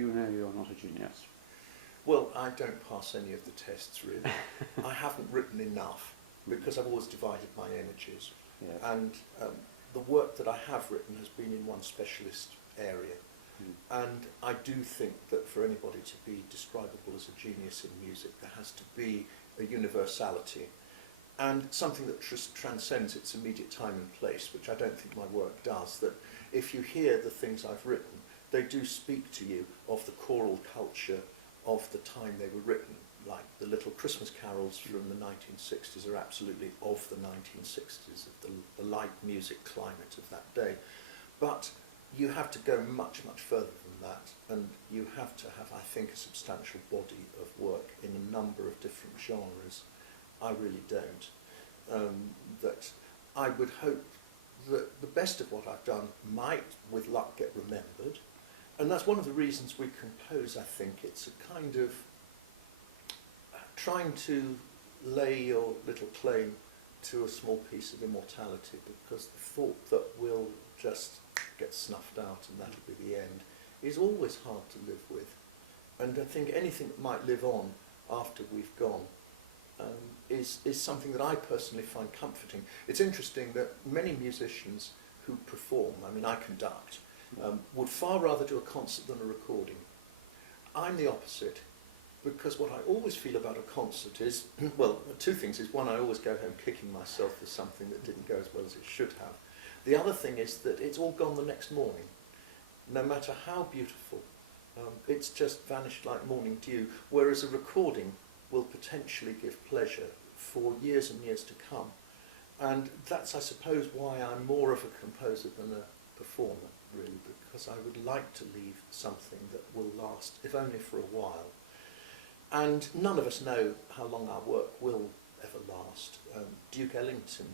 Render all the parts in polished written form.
you know you're not a genius? Well, I don't pass any of the tests, really. I haven't written enough because I've always divided my energies. Yes. And the work that I have written has been in one specialist area. And I do think that for anybody to be describable as a genius in music, there has to be a universality and something that transcends its immediate time and place, which I don't think my work does. That if you hear the things I've written, they do speak to you of the choral culture of the time they were written. Like the little Christmas carols from the 1960s are absolutely of the 1960s, of the light music climate of that day. But you have to go much, much further than that, and you have to have, I think, a substantial body of work in a number of different genres. I really don't. That I would hope that the best of what I've done might, with luck, get remembered. And that's one of the reasons we compose, I think. It's a kind of trying to lay your little claim to a small piece of immortality, because the thought that we'll just get snuffed out and that'll be the end is always hard to live with. And I think anything that might live on after we've gone is something that I personally find comforting. It's interesting that many musicians who perform, I mean I conduct, would far rather do a concert than a recording. I'm the opposite, because what I always feel about a concert is, well, two things is, one, I always go home kicking myself for something that didn't go as well as it should have. The other thing is that it's all gone the next morning. No matter how beautiful, it's just vanished like morning dew, whereas a recording will potentially give pleasure for years and years to come. And that's, I suppose, why I'm more of a composer than a performer, really, because I would like to leave something that will last, if only for a while. And none of us know how long our work will ever last. Duke Ellington,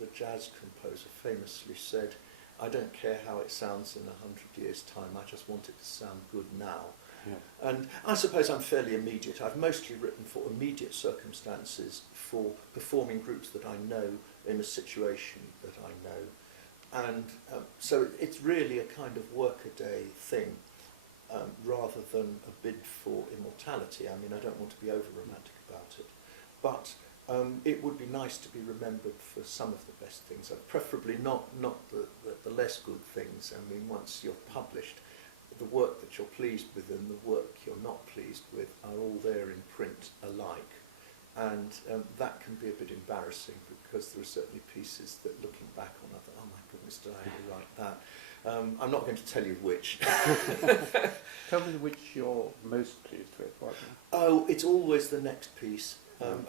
the jazz composer, famously said, "I don't care how it sounds in 100 years' time, I just want it to sound good now." Yeah. And I suppose I'm fairly immediate. I've mostly written for immediate circumstances, for performing groups that I know in a situation that I know. And so it's really a kind of workaday thing, rather than a bid for immortality. I mean, I don't want to be over-romantic about it. But it would be nice to be remembered for some of the best things, preferably not the less good things. I mean, once you're published, the work that you're pleased with and the work you're not pleased with are all there in print alike. And that can be a bit embarrassing, because there are certainly pieces that, looking back on, I thought, oh my goodness, did I ever write that? I'm not going to tell you which. Tell me which you're most pleased with. What? Oh, it's always the next piece.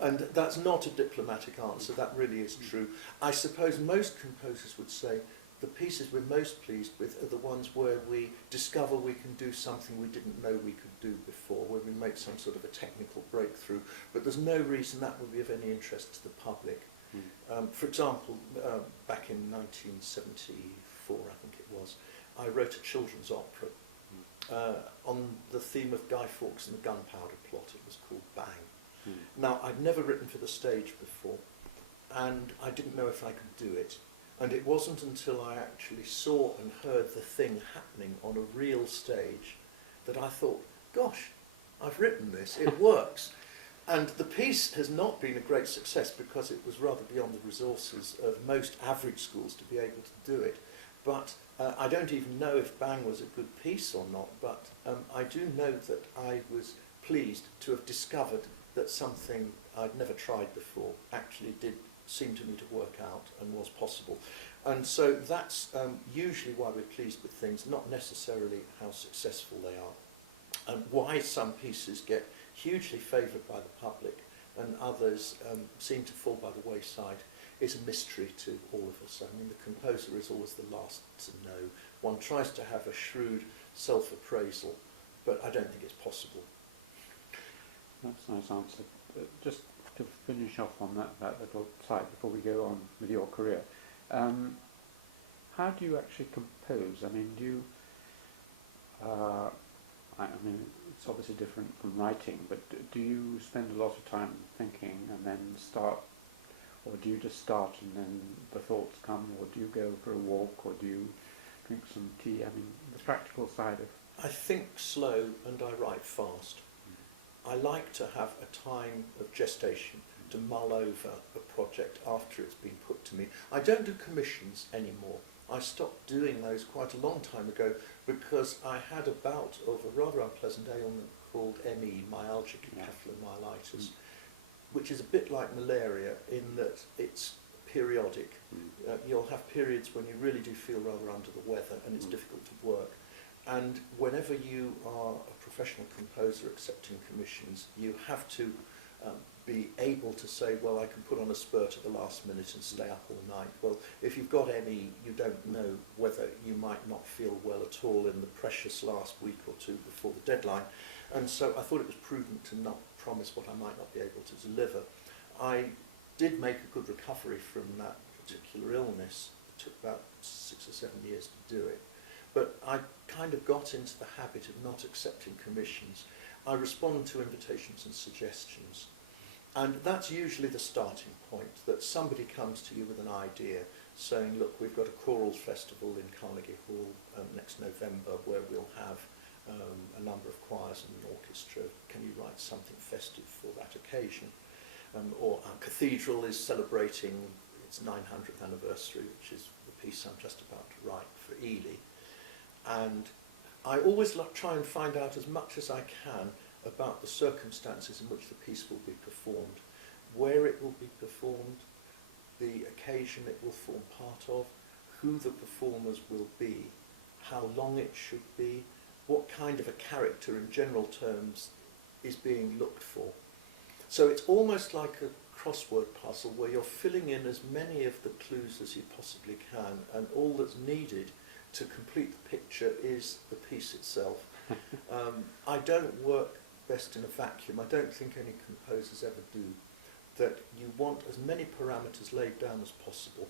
And that's not a diplomatic answer, that really is true. I suppose most composers would say the pieces we're most pleased with are the ones where we discover we can do something we didn't know we could do before, where we make some sort of a technical breakthrough, but there's no reason that would be of any interest to the public. For example, back in 1974, I think it was, I wrote a children's opera on the theme of Guy Fawkes and the Gunpowder Plot. It was called Bang. Now, I'd never written for the stage before, and I didn't know if I could do it. And it wasn't until I actually saw and heard the thing happening on a real stage that I thought, gosh, I've written this, it works. And the piece has not been a great success because it was rather beyond the resources of most average schools to be able to do it. But I don't even know if Bang was a good piece or not, but I do know that I was pleased to have discovered that something I'd never tried before actually did seem to me to work out and was possible. And so that's usually why we're pleased with things, not necessarily how successful they are. And why some pieces get hugely favoured by the public and others seem to fall by the wayside is a mystery to all of us. I mean, the composer is always the last to know. One tries to have a shrewd self-appraisal, but I don't think it's possible. That's a nice answer. Just to finish off on that little side before we go on with your career, how do you actually compose? I mean, do you, I mean, it's obviously different from writing, but do you spend a lot of time thinking and then start, or do you just start and then the thoughts come, or do you go for a walk, or do you drink some tea? I mean, the practical side of I think slow and I write fast. I like to have a time of gestation to mull over a project after it's been put to me. I don't do commissions anymore. I stopped doing those quite a long time ago because I had a bout of a rather unpleasant ailment called ME, myalgic encephalomyelitis, which is a bit like malaria in that it's periodic. You'll have periods when you really do feel rather under the weather and it's difficult to work. And whenever you are a professional composer accepting commissions, you have to be able to say, well, I can put on a spurt at the last minute and stay up all night. Well, if you've got ME, you don't know whether you might not feel well at all in the precious last week or two before the deadline. And so I thought it was prudent to not promise what I might not be able to deliver. I did make a good recovery from that particular illness. It took about 6 or 7 years to do it. But I kind of got into the habit of not accepting commissions. I respond to invitations and suggestions. And that's usually the starting point, that somebody comes to you with an idea saying, look, we've got a choral festival in Carnegie Hall next November where we'll have a number of choirs and an orchestra. Can you write something festive for that occasion? Or our cathedral is celebrating its 900th anniversary, which is the piece I'm just about to write for Ely. And I always try and find out as much as I can about the circumstances in which the piece will be performed, where it will be performed, the occasion it will form part of, who the performers will be, how long it should be, what kind of a character in general terms is being looked for. So it's almost like a crossword puzzle where you're filling in as many of the clues as you possibly can, and all that's needed to complete the picture is the piece itself. I don't work best in a vacuum. I don't think any composers ever do. That you want as many parameters laid down as possible,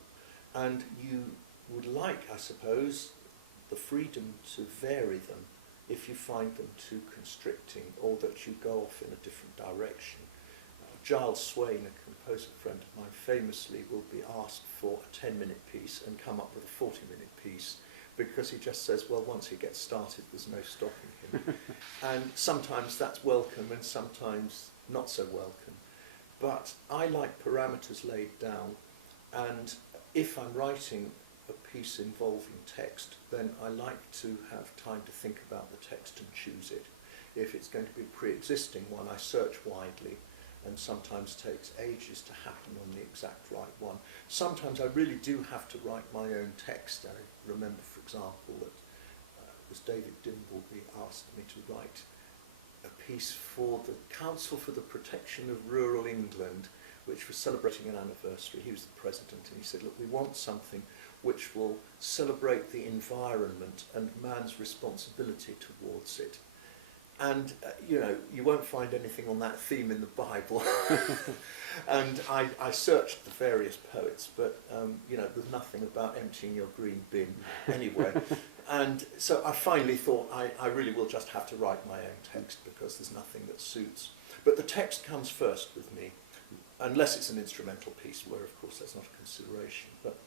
and you would like, I suppose, the freedom to vary them if you find them too constricting or that you go off in a different direction. Giles Swain, a composer friend of mine, famously will be asked for a 10-minute piece and come up with a 40-minute piece, because he just says, well, once he gets started, there's no stopping him. And sometimes that's welcome and sometimes not so welcome. But I like parameters laid down, and if I'm writing a piece involving text, then I like to have time to think about the text and choose it. If it's going to be a pre-existing one, I search widely, and sometimes takes ages to happen on the exact right one. Sometimes I really do have to write my own text. I remember, for example, that it was David Dimbleby asked me to write a piece for the Council for the Protection of Rural England, which was celebrating an anniversary. He was the president, and he said, look, we want something which will celebrate the environment and man's responsibility towards it. And, you won't find anything on that theme in the Bible. And I searched the various poets, but, there's nothing about emptying your green bin anyway. And so I finally thought I really will just have to write my own text because there's nothing that suits. But the text comes first with me, unless it's an instrumental piece where, of course, that's not a consideration. But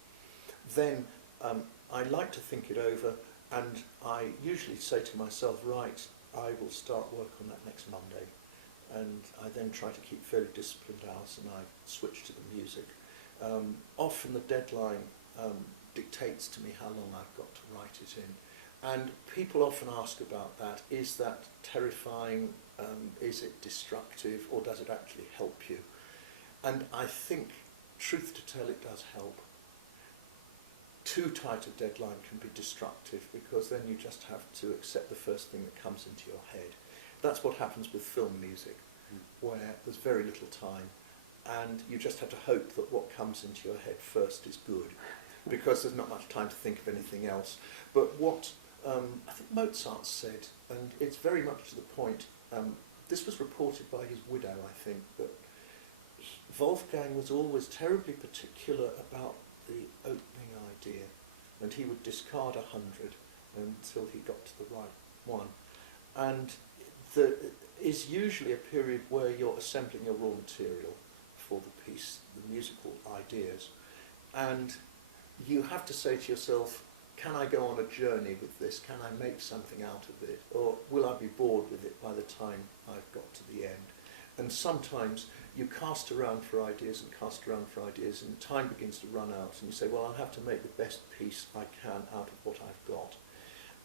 then I like to think it over, and I usually say to myself, right, I will start work on that next Monday, and I then try to keep fairly disciplined hours, and I switch to the music. Often the deadline dictates to me how long I've got to write it in, and people often ask about that. Is that terrifying? Is it destructive, or does it actually help you? And I think, truth to tell, it does help. Too tight a deadline can be destructive, because then you just have to accept the first thing that comes into your head. That's what happens with film music, where there's very little time, and you just have to hope that what comes into your head first is good, because there's not much time to think of anything else. But what I think Mozart said, and it's very much to the point, this was reported by his widow, I think, but Wolfgang was always terribly particular about the opening idea, and he would discard 100 until he got to the right one. And there is usually a period where you're assembling your raw material for the piece, the musical ideas, and you have to say to yourself, can I go on a journey with this? Can I make something out of it? Or will I be bored with it by the time I've got to the end? And sometimes you cast around for ideas and cast around for ideas, and time begins to run out, and you say, well, I'll have to make the best piece I can out of what I've got.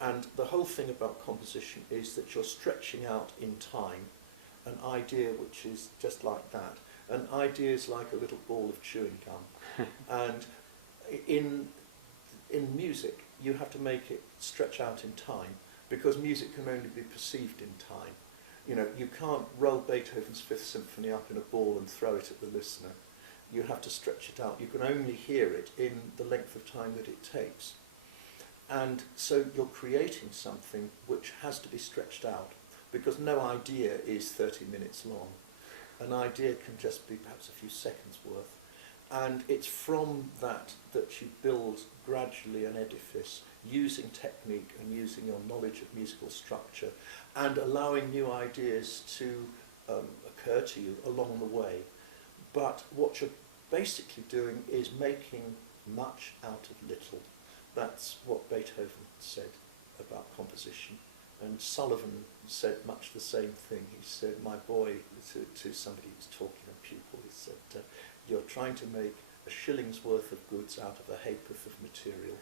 And the whole thing about composition is that you're stretching out in time an idea which is just like that. An idea is like a little ball of chewing gum. And in music, you have to make it stretch out in time, because music can only be perceived in time. You know, you can't roll Beethoven's Fifth Symphony up in a ball and throw it at the listener. You have to stretch it out. You can only hear it in the length of time that it takes. And so you're creating something which has to be stretched out, because no idea is 30 minutes long. An idea can just be perhaps a few seconds worth. And it's from that that you build gradually an edifice, using technique and using your knowledge of musical structure, and allowing new ideas to occur to you along the way. But what you're basically doing is making much out of little. That's what Beethoven said about composition. And Sullivan said much the same thing. He said, my boy, to somebody who was talking, a pupil, he said, you're trying to make a shilling's worth of goods out of a ha'porth of material.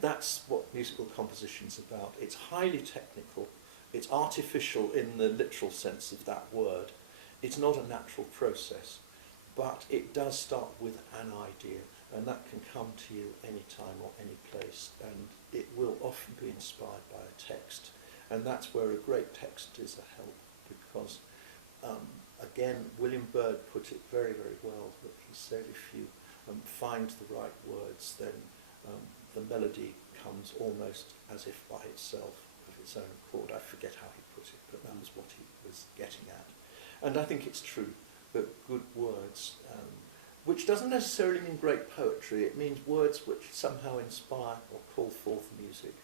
That's what musical composition's about. It's highly technical. It's artificial in the literal sense of that word. It's not a natural process, but it does start with an idea, and that can come to you any time or any place, and it will often be inspired by a text. And that's where a great text is a help, because again, William Byrd put it very, very well, that he said if you find the right words, then the melody comes almost as if by itself, of its own accord. I forget how he put it, but that was what he was getting at. And I think it's true that good words, which doesn't necessarily mean great poetry, it means words which somehow inspire or call forth music,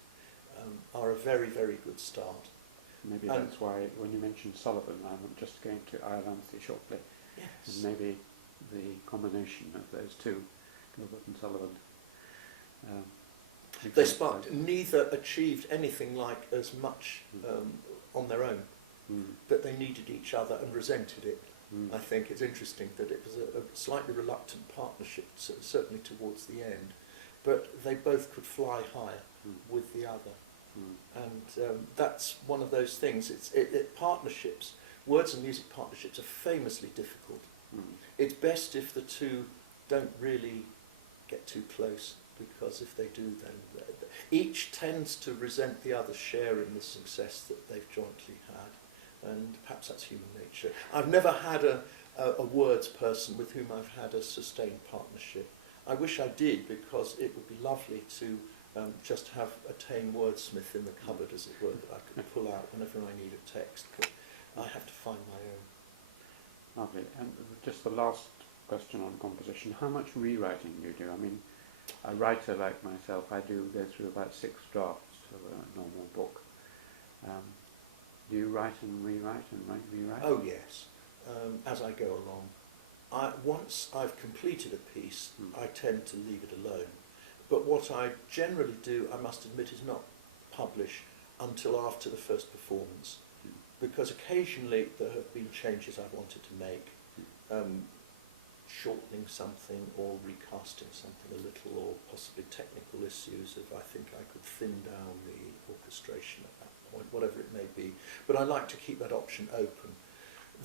are a very, very good start. Maybe that's why when you mentioned Sullivan, I'm just going to Irelanthi shortly. Yes. And maybe the combination of those two, Gilbert and Sullivan. They sparked, neither achieved anything like as much on their own, but they needed each other and resented it. I think it's interesting that it was a slightly reluctant partnership, certainly towards the end, but they both could fly higher with the other. And that's one of those things. Partnerships, words and music partnerships, are famously difficult. It's best if the two don't really get too close, because if they do, then each tends to resent the other's share in the success that they've jointly had, and perhaps that's human nature. I've never had a words person with whom I've had a sustained partnership. I wish I did, because it would be lovely to just have a tame wordsmith in the cupboard, as it were, that I could pull out whenever I need a text, but I have to find my own. Lovely. And just the last question on composition, how much rewriting do you do? I mean, a writer like myself, I do go through about 6 drafts of a normal book. Do you write and rewrite and rewrite? Oh yes, as I go along. Once I've completed a piece, I tend to leave it alone. But what I generally do, I must admit, is not publish until after the first performance, because occasionally there have been changes I wanted to make, shortening something or recasting something a little, or possibly technical issues if I think I could thin down the orchestration at that point, whatever it may be. But I like to keep that option open.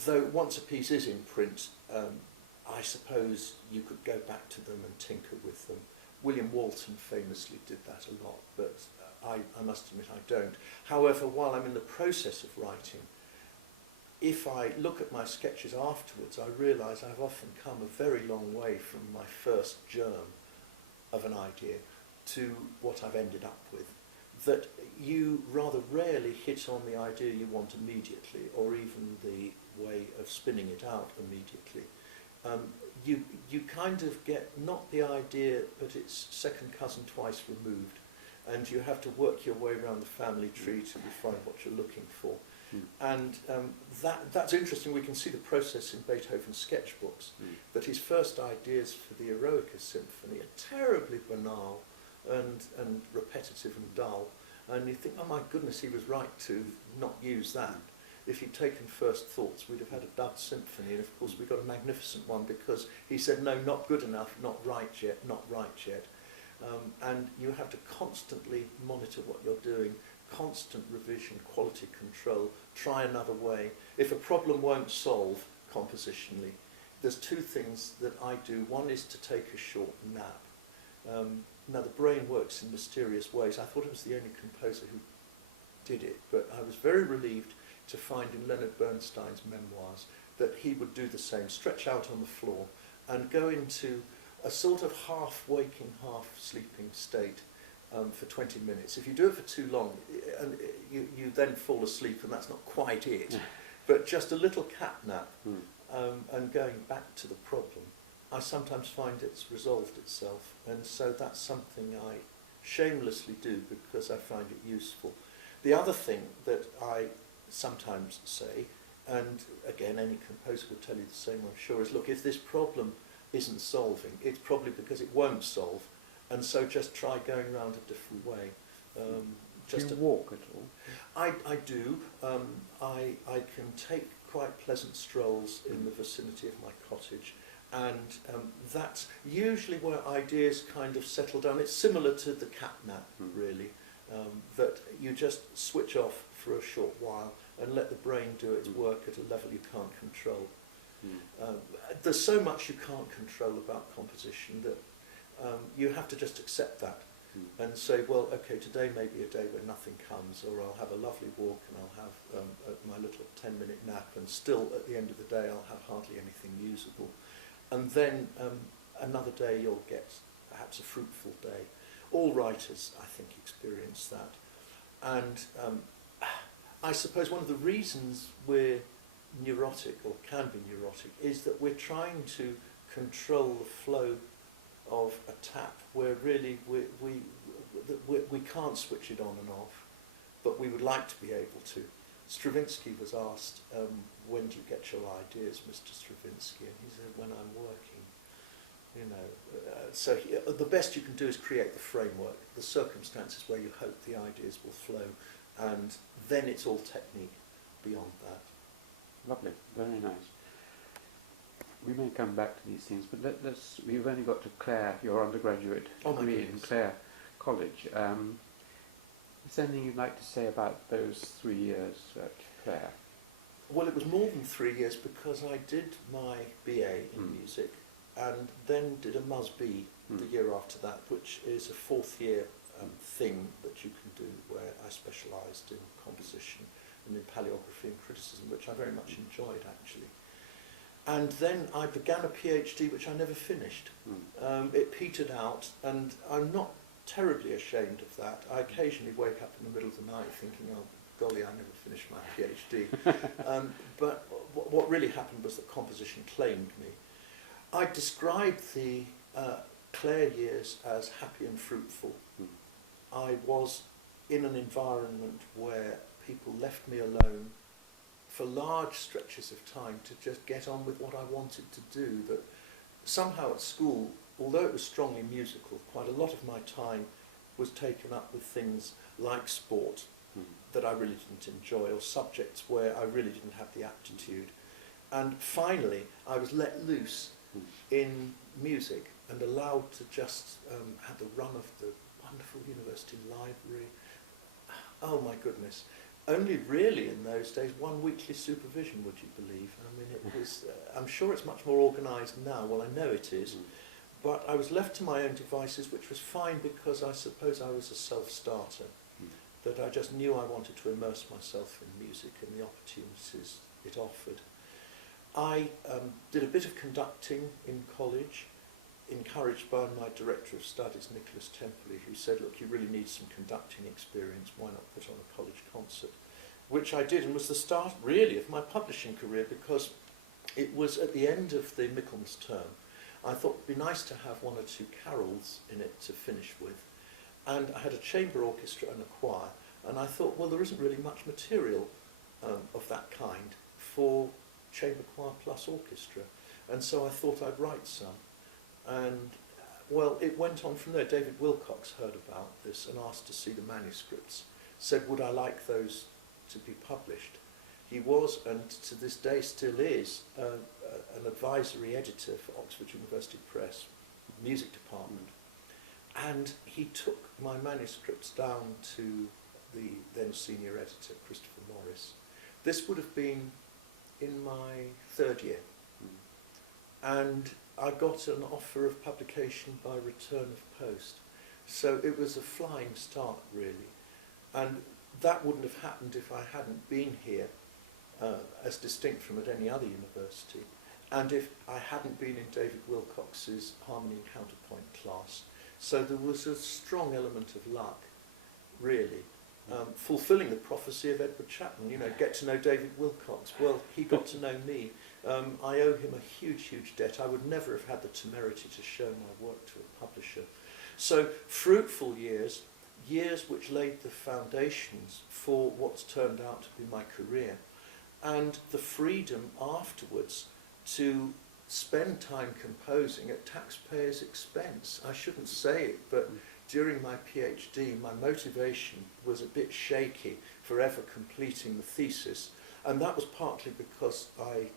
Though once a piece is in print, I suppose you could go back to them and tinker with them. William Walton famously did that a lot, but I must admit I don't. However, while I'm in the process of writing, if I look at my sketches afterwards, I realise I've often come a very long way from my first germ of an idea to what I've ended up with. That you rather rarely hit on the idea you want immediately, or even the way of spinning it out immediately. You kind of get not the idea, but it's second cousin twice removed, and you have to work your way around the family tree till you find what you're looking for. And that's interesting. We can see the process in Beethoven's sketchbooks, that his first ideas for the Eroica Symphony are terribly banal, and repetitive and dull. And you think, oh my goodness, he was right to not use that. If he'd taken First Thoughts, we'd have had a dud symphony, and of course we got a magnificent one because he said, no, not good enough, not right yet, not right yet. And you have to constantly monitor what you're doing, constant revision, quality control, try another way. If a problem won't solve compositionally, there's two things that I do. One is to take a short nap. Now the brain works in mysterious ways. I thought I was the only composer who did it, but I was very relieved to find in Leonard Bernstein's memoirs that he would do the same, stretch out on the floor and go into a sort of half-waking, half-sleeping state for 20 minutes. If you do it for too long, you then fall asleep, and that's not quite it. But just a little cat nap and going back to the problem, I sometimes find it's resolved itself, and so that's something I shamelessly do because I find it useful. The other thing that I sometimes say, and again any composer would tell you the same, I'm sure, is look, if this problem isn't solving, it's probably because it won't solve, and so just try going around a different way. Do you walk at all? I do. I can take quite pleasant strolls in the vicinity of my cottage, and that's usually where ideas kind of settle down. It's similar to the cat nap, really, that you just switch off for a short while and let the brain do its work at a level you can't control. There's so much you can't control about composition that you have to just accept that and say, well, okay, today may be a day where nothing comes, or I'll have a lovely walk and I'll have my little 10-minute nap, and still at the end of the day I'll have hardly anything usable. And then another day you'll get perhaps a fruitful day. All writers, I think, experience that. And I suppose one of the reasons we're neurotic, or can be neurotic, is that we're trying to control the flow of a tap where really we can't switch it on and off, but we would like to be able to. Stravinsky was asked, when do you get your ideas, Mr. Stravinsky? And he said, when I'm working. You know, so the best you can do is create the framework, the circumstances where you hope the ideas will flow, and then it's all technique beyond that. Lovely, very nice. We may come back to these things, but we've only got to Clare, your undergraduate degree in Clare College. Is there anything you'd like to say about those 3 years at Clare? Well, it was more than 3 years because I did my BA in music and then did a Mus.B the year after that, which is a fourth year thing that you can do, where I specialised in composition and in paleography and criticism, which I very much enjoyed actually. And then I began a PhD which I never finished. It petered out, and I'm not terribly ashamed of that. I occasionally wake up in the middle of the night thinking, oh golly, I never finished my PhD. But what really happened was that composition claimed me. I described the Clare years as happy and fruitful. I was in an environment where people left me alone for large stretches of time to just get on with what I wanted to do. That somehow at school, although it was strongly musical, quite a lot of my time was taken up with things like sport that I really didn't enjoy, or subjects where I really didn't have the aptitude. And finally, I was let loose in music and allowed to just have the run of the wonderful university library. Oh my goodness. Only really in those days 1 weekly supervision, would you believe? I mean, it was, I'm sure it's much more organised now, well I know it is, but I was left to my own devices, which was fine because I suppose I was a self-starter, that I just knew I wanted to immerse myself in music and the opportunities it offered. I did a bit of conducting in college, encouraged by my Director of Studies, Nicholas Temperley, who said, look, you really need some conducting experience, why not put on a college concert? Which I did, and was the start, really, of my publishing career, because it was at the end of the Michaelmas term. I thought it would be nice to have 1 or 2 carols in it to finish with. And I had a chamber orchestra and a choir, and I thought, well, there isn't really much material of that kind for chamber choir plus orchestra. And so I thought I'd write some. And Well, it went on from there. David Wilcox heard about this and asked to see the manuscripts. Said, would I like those to be published? He was, and to this day still is, an advisory editor for Oxford University Press, music department. And he took my manuscripts down to the then senior editor, Christopher Morris. This would have been in my third year. And I got an offer of publication by return of post. So it was a flying start, really. And that wouldn't have happened if I hadn't been here, as distinct from at any other university, and if I hadn't been in David Wilcox's harmony and counterpoint class. So there was a strong element of luck, really. Fulfilling the prophecy of Edward Chapman, you know, get to know David Wilcox. Well, he got to know me. I owe him a huge, huge debt. I would never have had the temerity to show my work to a publisher. So fruitful years, years which laid the foundations for what's turned out to be my career, and the freedom afterwards to spend time composing at taxpayers' expense. I shouldn't say it, but during my PhD, my motivation was a bit shaky for ever completing the thesis, and that was partly because I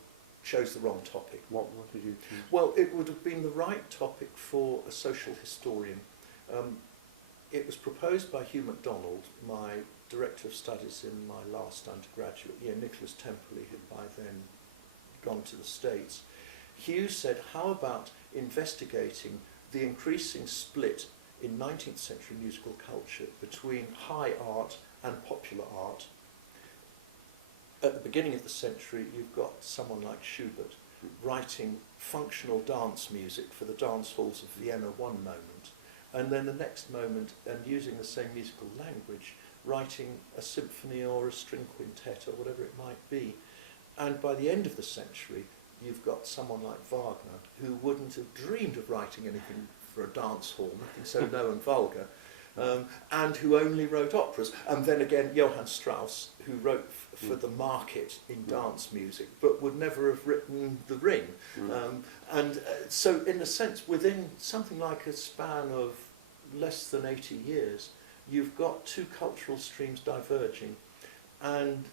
chose the wrong topic. What did you choose? Well, it would have been the right topic for a social historian. It was proposed by Hugh MacDonald, my Director of Studies in my last undergraduate year. Nicholas Temperley had by then gone to the States. Hugh said, how about investigating the increasing split in 19th century musical culture between high art and popular art? At the beginning of the century, you've got someone like Schubert writing functional dance music for the dance halls of Vienna one moment, and then the next moment, and using the same musical language, writing a symphony or a string quintet or whatever it might be. And by the end of the century, you've got someone like Wagner, who wouldn't have dreamed of writing anything for a dance hall, nothing so low and vulgar, and who only wrote operas. And then again, Johann Strauss, who wrote for the market in dance music, but would never have written The Ring. So in a sense, within something like a span of less than 80 years, you've got two cultural streams diverging, and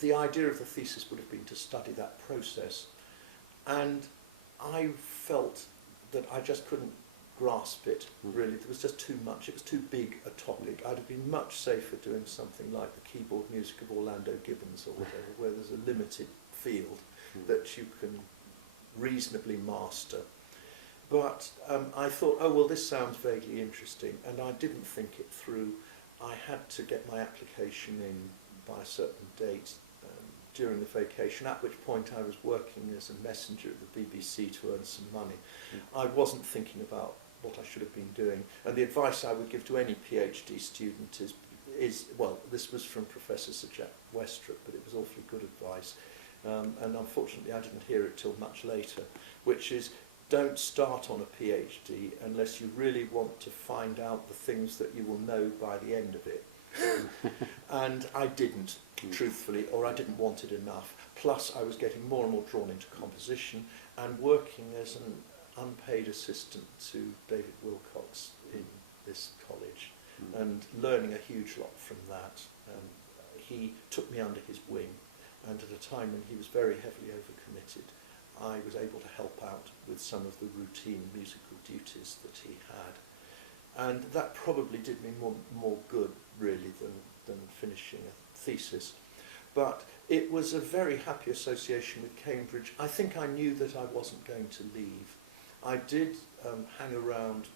the idea of the thesis would have been to study that process. And I felt that I just couldn't grasp it, really. There was just too much. It was too big a topic. I'd have been much safer doing something like the keyboard music of Orlando Gibbons or whatever, where there's a limited field that you can reasonably master. But I thought, oh, well, this sounds vaguely interesting, and I didn't think it through. I had to get my application in by a certain date during the vacation, at which point I was working as a messenger at the BBC to earn some money. I wasn't thinking about what I should have been doing, and the advice I would give to any PhD student is well, this was from Professor Sir Jack Westrop, but it was awfully good advice, and unfortunately I didn't hear it till much later, which is, don't start on a PhD unless you really want to find out the things that you will know by the end of it. And I didn't, truthfully, or I didn't want it enough. Plus I was getting more and more drawn into composition and working as an unpaid assistant to David Wilcox in this college and learning a huge lot from that. He took me under his wing, and at a time when he was very heavily overcommitted, I was able to help out with some of the routine musical duties that he had. And that probably did me more good, really, than finishing a thesis. But it was a very happy association with Cambridge. I think I knew that I wasn't going to leave. I did hang around,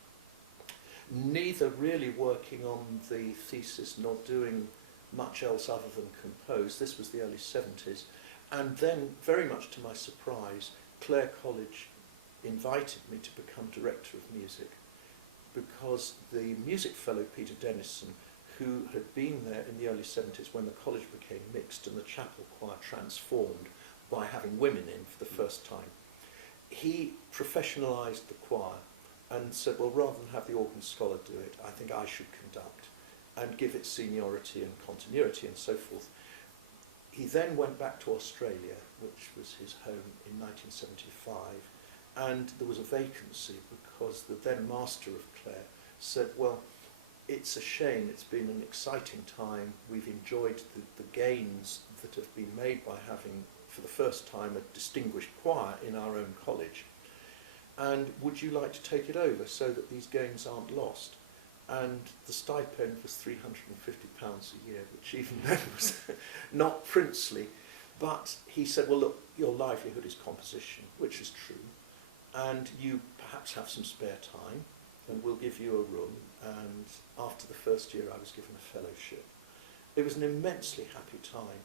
neither really working on the thesis nor doing much else other than compose. This was the early 70s. And then, very much to my surprise, Clare College invited me to become director of music, because the music fellow Peter Dennison, who had been there in the early 70s when the college became mixed and the chapel choir transformed by having women in for the first time, he professionalised the choir and said, well, rather than have the organ scholar do it, I think I should conduct and give it seniority and continuity and so forth. He then went back to Australia, which was his home, in 1975, and there was a vacancy because the then master of Clare said, well, it's a shame, it's been an exciting time, we've enjoyed the gains that have been made by having, for the first time, a distinguished choir in our own college, and would you like to take it over so that these gains aren't lost? And the stipend was £350 a year, which even then was not princely, but he said, well look, your livelihood is composition, which is true, and you perhaps have some spare time, and we'll give you a room. And after the first year I was given a fellowship. It was an immensely happy time,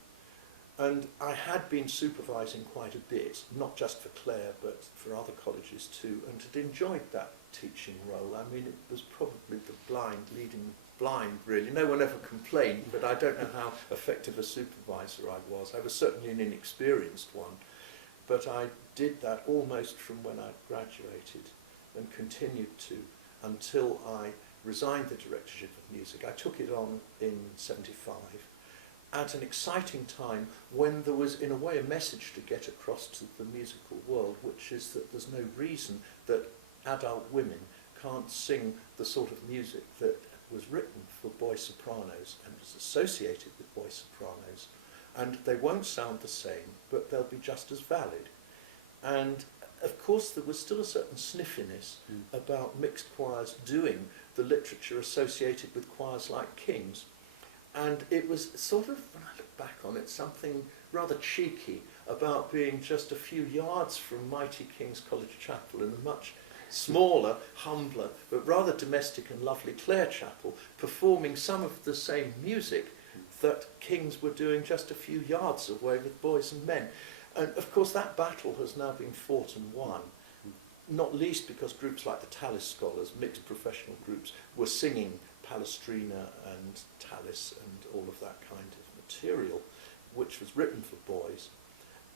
and I had been supervising quite a bit, not just for Clare but for other colleges too, and had enjoyed that teaching role. I mean, it was probably the blind leading the blind, really. No one ever complained, but I don't know how effective a supervisor I was. I was certainly an inexperienced one, but I did that almost from when I graduated and continued to until I resigned the directorship of music. I took it on in '75 at an exciting time when there was, in a way, a message to get across to the musical world, which is that there's no reason that adult women can't sing the sort of music that was written for boy sopranos and was associated with boy sopranos, and they won't sound the same, but they'll be just as valid. And of course there was still a certain sniffiness about mixed choirs doing the literature associated with choirs like King's, and it was sort of, when I look back on it, something rather cheeky about being just a few yards from mighty King's College Chapel in a much smaller, humbler, but rather domestic and lovely Clare Chapel, performing some of the same music that King's were doing just a few yards away with boys and men. And of course that battle has now been fought and won, not least because groups like the Tallis Scholars, mixed professional groups, were singing Palestrina and Tallis and all of that kind of material, which was written for boys.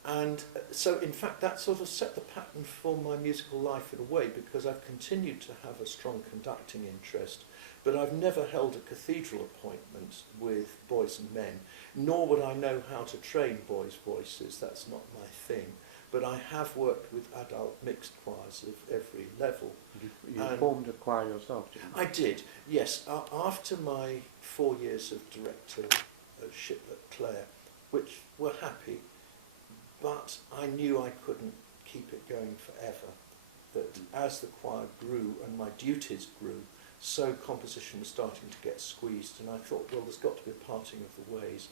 And so in fact that sort of set the pattern for my musical life in a way, because I've continued to have a strong conducting interest, but I've never held a cathedral appointment with boys and men, nor would I know how to train boys' voices. That's not my thing. But I have worked with adult mixed choirs of every level. You formed a choir yourself, didn't you? I did, yes. After my 4 years of directorship at Clare, which were happy, but I knew I couldn't keep it going forever, that as the choir grew and my duties grew, so composition was starting to get squeezed, and I thought, well, there's got to be a parting of the ways.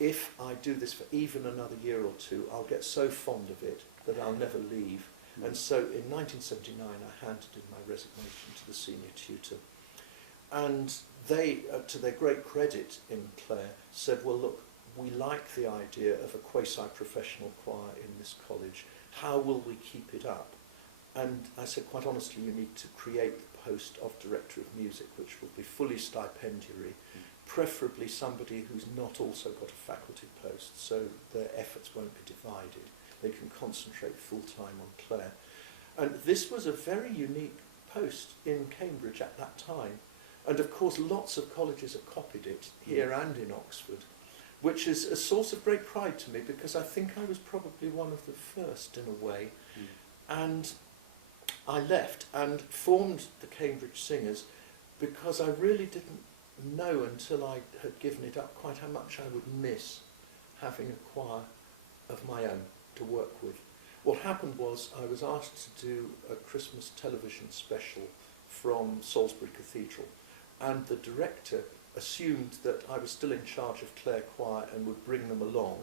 If I do this for even another year or two, I'll get so fond of it that I'll never leave. And so in 1979 I handed in my resignation to the senior tutor, and they, to their great credit in Clare, said, well look, we like the idea of a quasi-professional choir in this college. How will we keep it up? And I said, quite honestly, you need to create the post of Director of Music, which will be fully stipendiary, preferably somebody who's not also got a faculty post, so their efforts won't be divided. They can concentrate full-time on Clare. And this was a very unique post in Cambridge at that time. And of course, lots of colleges have copied it, here and in Oxford, which is a source of great pride to me, because I think I was probably one of the first in a way. And I left and formed the Cambridge Singers because I really didn't know until I had given it up quite how much I would miss having a choir of my own to work with. What happened was I was asked to do a Christmas television special from Salisbury Cathedral, and the director assumed that I was still in charge of Clare Choir and would bring them along,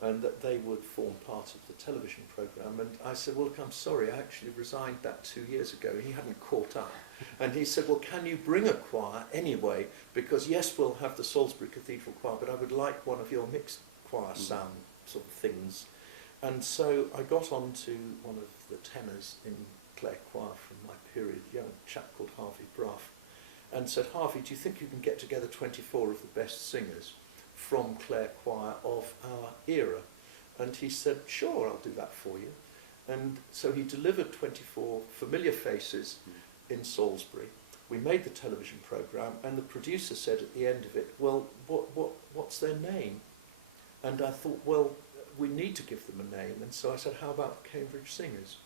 and that they would form part of the television programme. And I said, well, look, I'm sorry, I actually resigned that 2 years ago. He hadn't caught up. And he said, well, can you bring a choir anyway? Because yes, we'll have the Salisbury Cathedral Choir, but I would like one of your mixed choir sound sort of things. And so I got on to one of the tenors in Clare Choir from my period, a young chap called Harvey Bruff, and said, Harvey, do you think you can get together 24 of the best singers from Clare Choir of our era? And he said, sure, I'll do that for you. And so he delivered 24 familiar faces in Salisbury. We made the television programme, and the producer said at the end of it, well, what's their name? And I thought, well, we need to give them a name. And so I said, how about the Cambridge Singers?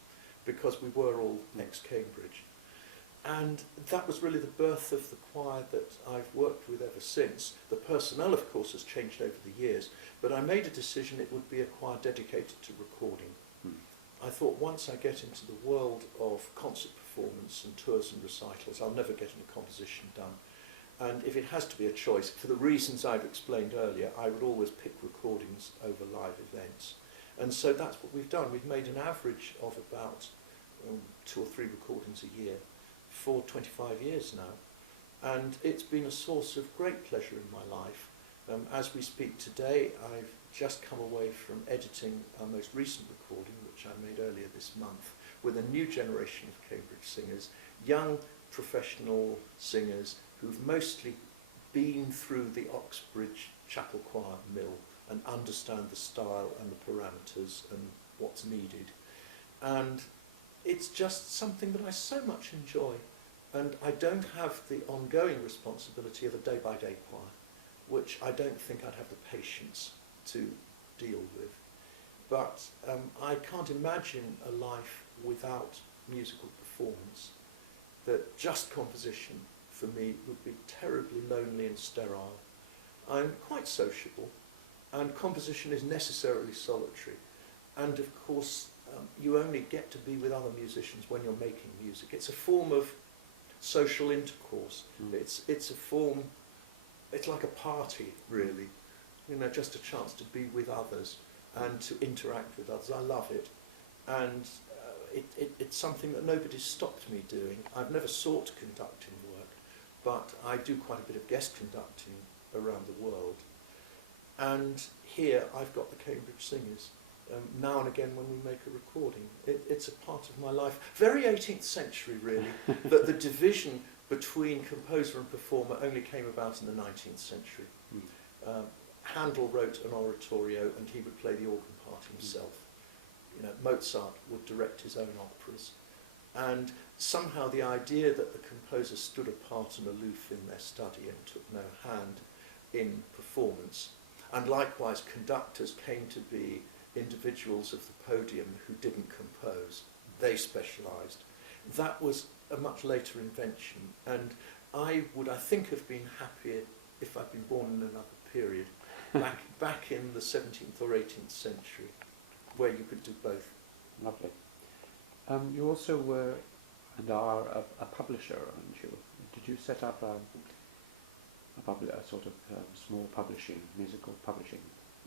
Because we were all ex-Cambridge. And that was really the birth of the choir that I've worked with ever since. The personnel, of course, has changed over the years, but I made a decision it would be a choir dedicated to recording. I thought once I get into the world of concert performance and tours and recitals, I'll never get any composition done. And if it has to be a choice, for the reasons I've explained earlier, I would always pick recordings over live events. And so that's what we've done. We've made an average of about 2 or 3 recordings a year for 25 years now. And it's been a source of great pleasure in my life. As we speak today, I've just come away from editing our most recent recording, which I made earlier this month, with a new generation of Cambridge singers, young professional singers who've mostly been through the Oxbridge Chapel Choir mill and understand the style and the parameters and what's needed. And it's just something that I so much enjoy. And I don't have the ongoing responsibility of a day-by-day choir, which I don't think I'd have the patience to deal with. But I can't imagine a life without musical performance, that just composition for me would be terribly lonely and sterile. I'm quite sociable, and composition is necessarily solitary. And of course, you only get to be with other musicians when you're making music. It's a form of social intercourse. It's a form, it's like a party, really. You know, just a chance to be with others and to interact with others. I love it. And it's something that nobody's stopped me doing. I've never sought conducting work, but I do quite a bit of guest conducting around the world. And here I've got the Cambridge Singers. Now and again when we make a recording. It's a part of my life. Very 18th century, really, that the division between composer and performer only came about in the 19th century. Handel wrote an oratorio and he would play the organ part himself. You know, Mozart would direct his own operas. And somehow the idea that the composer stood apart and aloof in their study and took no hand in performance, and likewise conductors came to be individuals of the podium who didn't compose. They specialised. That was a much later invention, and I think, have been happier if I'd been born in another period, back in the 17th or 18th century, where you could do both. Lovely. You also were and are a publisher, aren't you? Did you set up a sort of small publishing, musical publishing?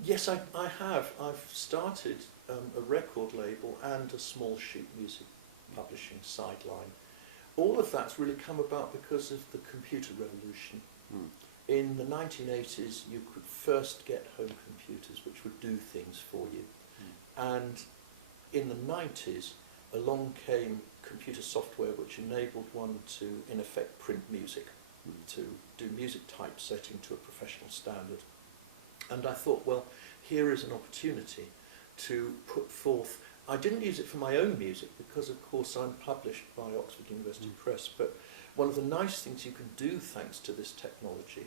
Yes, I have. I've started a record label and a small sheet music publishing sideline. All of that's really come about because of the computer revolution. In the 1980s, you could first get home computers which would do things for you. And in the 90s, along came computer software which enabled one to, in effect, print music, to do music typesetting to a professional standard. And I thought, well, here is an opportunity to put forth. I didn't use it for my own music because, of course, I'm published by Oxford University Press, but one of the nice things you can do thanks to this technology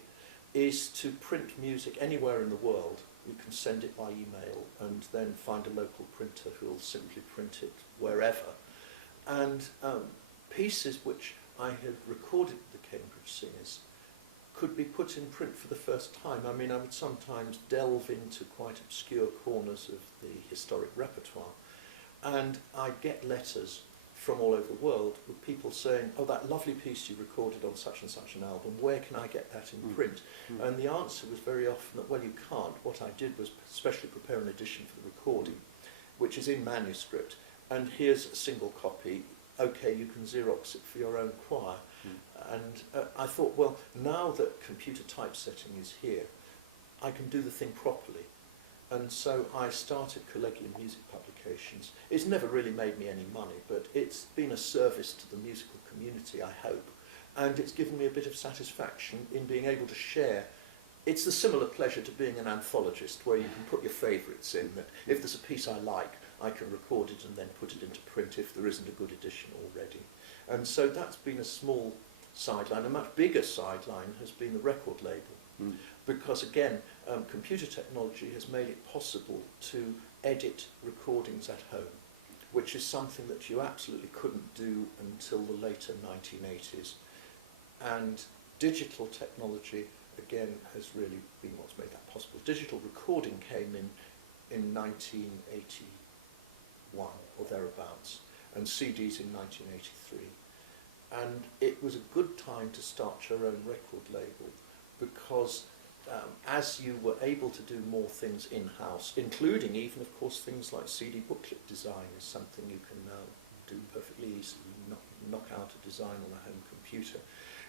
is to print music anywhere in the world. You can send it by email and then find a local printer who will simply print it wherever. And pieces which I had recorded with the Cambridge Singers could be put in print for the first time. I mean, I would sometimes delve into quite obscure corners of the historic repertoire, and I'd get letters from all over the world with people saying, oh, that lovely piece you recorded on such and such an album, where can I get that in print? And the answer was very often that, well, you can't. What I did was specially prepare an edition for the recording, which is in manuscript, and here's a single copy. Okay, you can Xerox it for your own choir. And I thought, well, now that computer typesetting is here, I can do the thing properly. And so I started Collegium Music Publications. It's never really made me any money, but it's been a service to the musical community, I hope. And it's given me a bit of satisfaction in being able to share. It's a similar pleasure to being an anthologist, where you can put your favourites in, that if there's a piece I like, I can record it and then put it into print if there isn't a good edition already. And so that's been a small sideline. A much bigger sideline has been the record label. Because again, computer technology has made it possible to edit recordings at home. which is something that you absolutely couldn't do until the later 1980s. And digital technology, again, has really been what's made that possible. Digital recording came in 1981 or thereabouts, and CDs in 1983. And it was a good time to start your own record label, because as you were able to do more things in-house, including even, of course, things like CD booklet design is something you can now do perfectly easily, knock out a design on a home computer.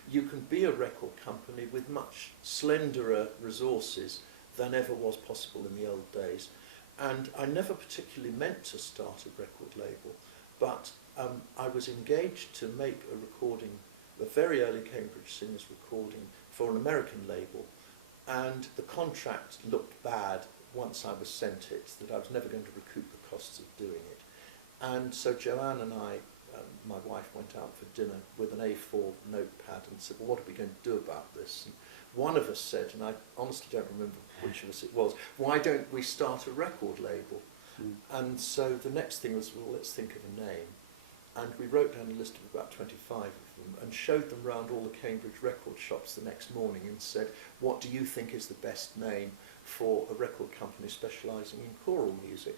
You can be a record company with much slenderer resources than ever was possible in the old days. And I never particularly meant to start a record label, but I was engaged to make a recording, a very early Cambridge Singers recording for an American label, and the contract looked bad once I was sent it, that I was never going to recoup the costs of doing it. And so Joanne and I, my wife, went out for dinner with an A4 notepad and said, well, what are we going to do about this? And one of us said, and I honestly don't remember which of us it was, why don't we start a record label? And so the next thing was, well, let's think of a name. And we wrote down a list of about 25 of them and showed them round all the Cambridge record shops the next morning and said, what do you think is the best name for a record company specialising in choral music?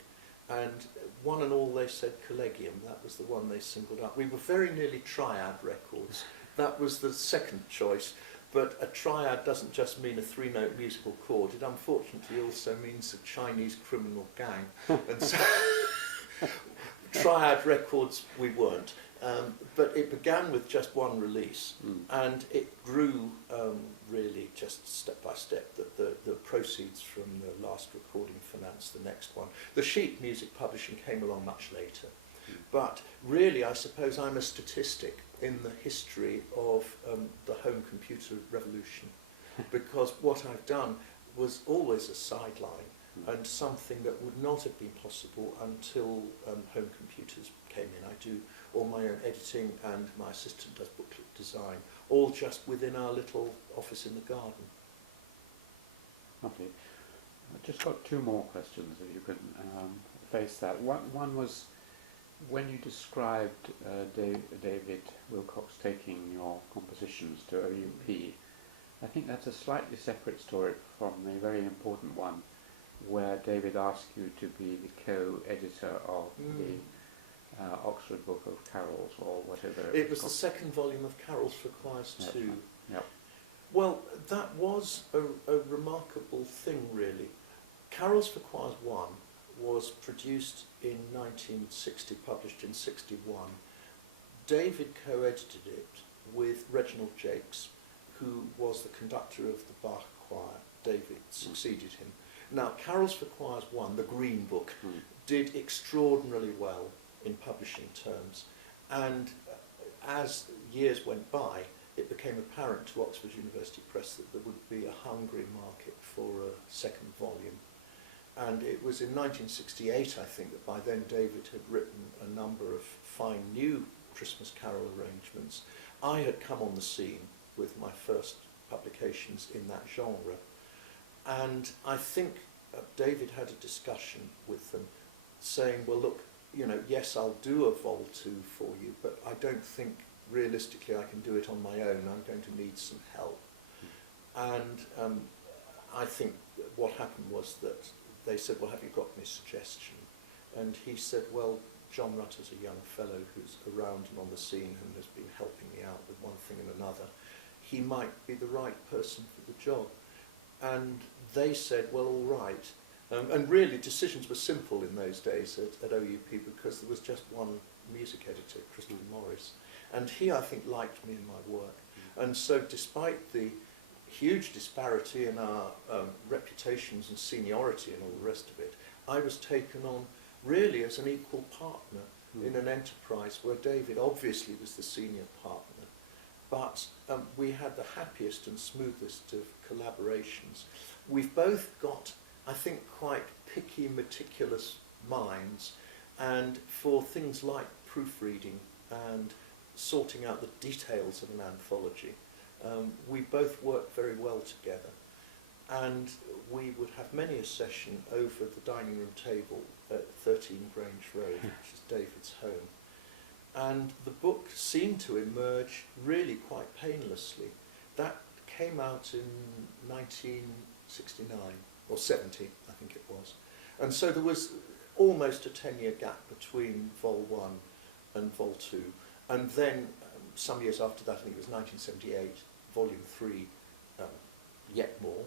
And one and all they said Collegium. That was the one they singled out. We were very nearly Triad Records. That was the second choice. But a triad doesn't just mean a three-note musical chord. It unfortunately also means a Chinese criminal gang. And so Triad Records we weren't. But it began with just one release, and it grew really just step by step. The proceeds from the last recording financed the next one. The sheet music publishing came along much later. But really, I suppose I'm a statistic in the history of the home computer revolution, because what I've done was always a sideline and something that would not have been possible until home computers came in. I do all my own editing, and my assistant does booklet design, all just within our little office in the garden. Lovely. I've just got two more questions, if you could face that. One was, when you described David Wilcox taking your compositions to OUP, I think that's a slightly separate story from a very important one, where David asked you to be the co-editor of the Oxford Book of Carols, or whatever it was. The second volume of Carols for Choirs 2. Yep. Well, that was a remarkable thing, really. Carols for Choirs 1 was produced in 1960, published in 61. David co-edited it with Reginald Jakes, who was the conductor of the Bach choir. David succeeded him. Now, Carols for Choirs 1, the Green Book, did extraordinarily well in publishing terms, and as years went by, it became apparent to Oxford University Press that there would be a hungry market for a second volume. And it was in 1968, I think, that by then David had written a number of fine new Christmas carol arrangements. I had come on the scene with my first publications in that genre, and I think David had a discussion with them saying, well, look, you know, yes, I'll do a Vol 2 for you, but I don't think realistically I can do it on my own. I'm going to need some help. And I think what happened was that they said, well, have you got any suggestion? And he said, well, John Rutter's a young fellow who's around and on the scene and has been helping me out with one thing and another. He might be the right person for the job. And they said, well, all right. And really, decisions were simple in those days at OUP, because there was just one music editor, Christopher Morris. And he, I think, liked me and my work. And so despite the huge disparity in our reputations and seniority and all the rest of it, I was taken on really as an equal partner in an enterprise where David obviously was the senior partner, but we had the happiest and smoothest of collaborations. We've both got, I think, quite picky, meticulous minds, and for things like proofreading and sorting out the details of an anthology, we both worked very well together. And we would have many a session over the dining room table at 13 Grange Road, which is David's home. And the book seemed to emerge really quite painlessly. That came out in 1969, or 70, I think it was. And so there was almost a 10-year gap between Vol 1 and Vol 2. And then some years after that, I think it was 1978, Volume 3, yet more.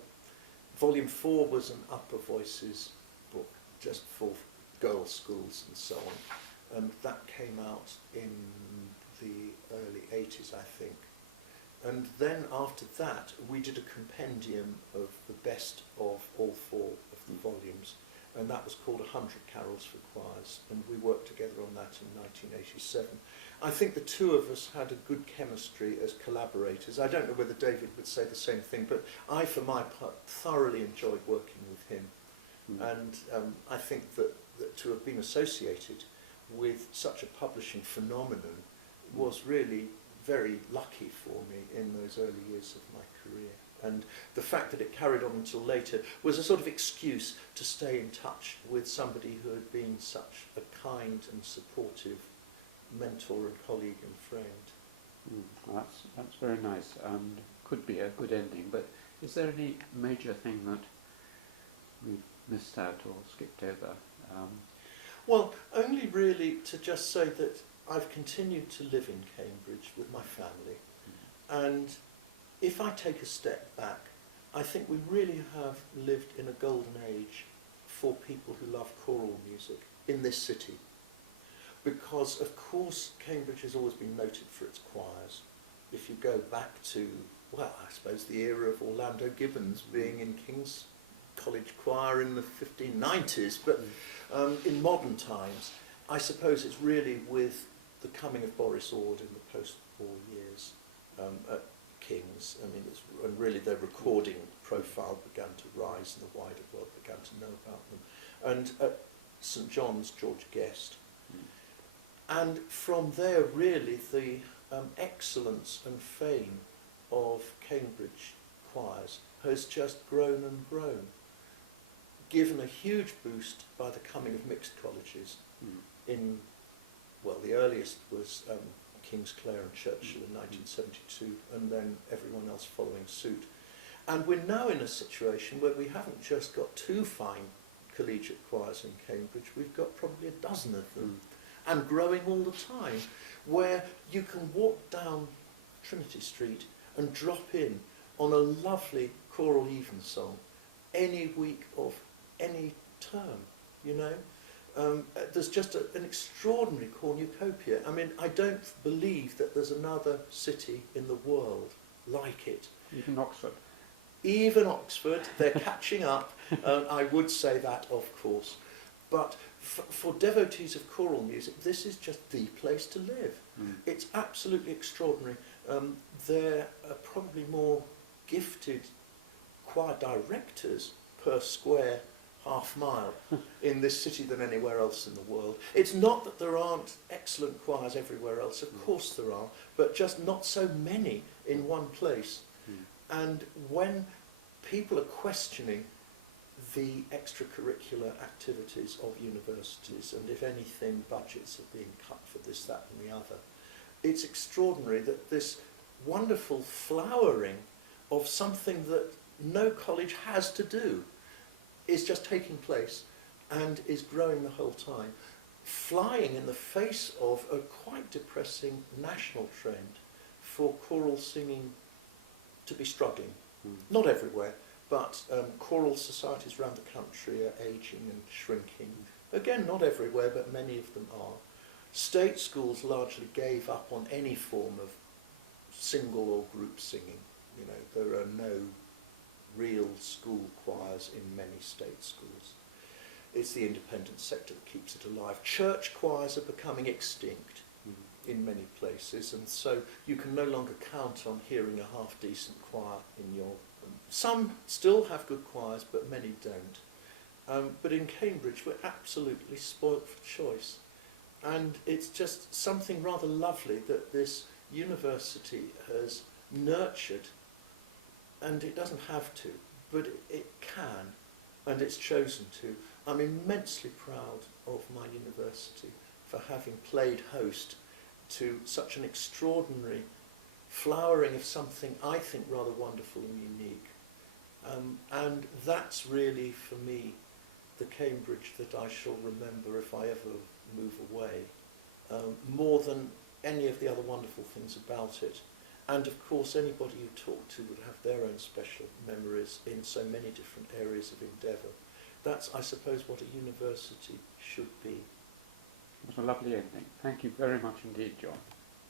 Volume 4 was an upper voices book, just for girls' schools and so on. And that came out in the early 80s, I think. And then after that, we did a compendium of the best of all 4 of the volumes. And that was called 100 Carols for Choirs. And we worked together on that in 1987. I think the two of us had a good chemistry as collaborators. I don't know whether David would say the same thing, but I, for my part, thoroughly enjoyed working with him. And I think that to have been associated with such a publishing phenomenon was really very lucky for me in those early years of my career. And the fact that it carried on until later was a sort of excuse to stay in touch with somebody who had been such a kind and supportive mentor and colleague and friend. Well, that's very nice and could be a good ending, but is there any major thing that we've missed out or skipped over? Well, only really to just say that I've continued to live in Cambridge with my family, and if I take a step back, I think we really have lived in a golden age for people who love choral music in this city. Because, of course, Cambridge has always been noted for its choirs. If you go back to, well, I suppose the era of Orlando Gibbons being in King's College Choir in the 1590s, but in modern times, I suppose it's really with the coming of Boris Ord in the post-war years at King's. I mean, and really their recording profile began to rise and the wider world began to know about them. And at St John's, George Guest. And from there, really, the excellence and fame of Cambridge choirs has just grown and grown, given a huge boost by the coming of mixed colleges in, well, the earliest was King's Clare and Churchill in 1972, and then everyone else following suit. And we're now in a situation where we haven't just got 2 fine collegiate choirs in Cambridge, we've got probably a dozen of them. And growing all the time, where you can walk down Trinity Street and drop in on a lovely choral evensong any week of any term, you know. There's just an extraordinary cornucopia. I mean, I don't believe that there's another city in the world like it. Even Oxford. Even Oxford, they're catching up. I would say that, of course. But for devotees of choral music, this is just the place to live. It's absolutely extraordinary. There are probably more gifted choir directors per square half mile in this city than anywhere else in the world. It's not that there aren't excellent choirs everywhere else, of course there are, but just not so many in one place. And when people are questioning the extracurricular activities of universities, and if anything, budgets are being cut for this, that and the other, it's extraordinary that this wonderful flowering of something that no college has to do is just taking place and is growing the whole time, flying in the face of a quite depressing national trend for choral singing to be struggling. Not everywhere, but choral societies around the country are ageing and shrinking. Again, not everywhere, but many of them are. State schools largely gave up on any form of single or group singing. You know, there are no real school choirs in many state schools. It's the independent sector that keeps it alive. Church choirs are becoming extinct in many places, and so you can no longer count on hearing a half-decent choir in your... Some still have good choirs, but many don't. But in Cambridge, we're absolutely spoilt for choice. And it's just something rather lovely that this university has nurtured, and it doesn't have to, but it can, and it's chosen to. I'm immensely proud of my university for having played host to such an extraordinary flowering of something I think rather wonderful and unique. And that's really, for me, the Cambridge that I shall remember if I ever move away, more than any of the other wonderful things about it. And of course, anybody you talk to would have their own special memories in so many different areas of endeavour. That's, I suppose, what a university should be. It was a lovely evening. Thank you very much indeed, John.